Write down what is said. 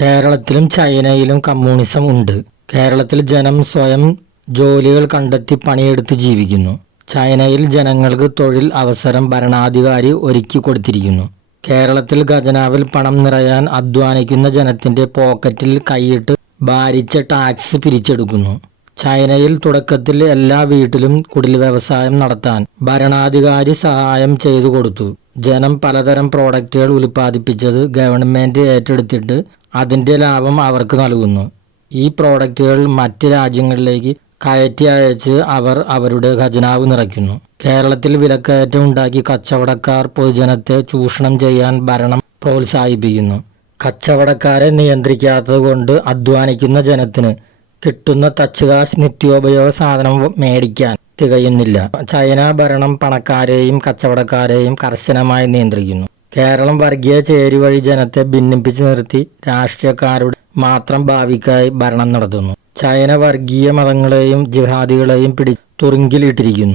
കേരളത്തിലും ചൈനയിലും കമ്മ്യൂണിസം ഉണ്ട്. കേരളത്തിൽ ജനം സ്വയം ജോലികൾ കണ്ടെത്തി പണിയെടുത്ത് ജീവിക്കുന്നു. ചൈനയിൽ ജനങ്ങൾക്ക് തൊഴിൽ അവസരം ഭരണാധികാരി ഒരുക്കി കൊടുത്തിരിക്കുന്നു. കേരളത്തിൽ ഖജനാവിൽ പണം നിറയാൻ അധ്വാനിക്കുന്ന ജനത്തിന്റെ പോക്കറ്റിൽ കൈയിട്ട് ഭാരിച്ച ടാക്സ് പിരിച്ചെടുക്കുന്നു. ചൈനയിൽ തുടക്കത്തിൽ എല്ലാ വീട്ടിലും കുടിൽ വ്യവസായം നടത്താൻ ഭരണാധികാരി സഹായം ചെയ്തു കൊടുത്തു. ജനം പലതരം പ്രോഡക്റ്റുകൾ ഉൽപ്പാദിപ്പിച്ചത് ഗവൺമെന്റ് ഏറ്റെടുത്തിട്ട് അതിന്റെ ലാഭം അവർക്ക് നൽകുന്നു. ഈ പ്രോഡക്റ്റുകൾ മറ്റ് രാജ്യങ്ങളിലേക്ക് കയറ്റി അയച്ച് അവർ അവരുടെ ഖജനാവ് നിറയ്ക്കുന്നു. കേരളത്തിൽ വിലക്കയറ്റം ഉണ്ടാക്കി കച്ചവടക്കാർ പൊതുജനത്തെ ചൂഷണം ചെയ്യാൻ ഭരണം പ്രോത്സാഹിപ്പിക്കുന്നു. കച്ചവടക്കാരെ നിയന്ത്രിക്കാത്തതുകൊണ്ട് അധ്വാനിക്കുന്ന ജനത്തിന് കിട്ടുന്ന തച്ചുകാശ് നിത്യോപയോഗ സാധനം മേടിക്കാൻ തികയുന്നില്ല. ചൈന ഭരണം പണക്കാരെയും കച്ചവടക്കാരെയും കർശനമായി നിയന്ത്രിക്കുന്നു. കേരളം വർഗീയ ചേരിവഴി ജനത്തെ ഭിന്നിപ്പിച്ച് നിർത്തി രാഷ്ട്രീയക്കാരുടെ മാത്രം ഭാവിക്കായി ഭരണം നടത്തുന്നു. ചൈന വർഗീയ മതങ്ങളെയും ജിഹാദികളെയും തുറുങ്കിലിട്ടിരിക്കുന്നു.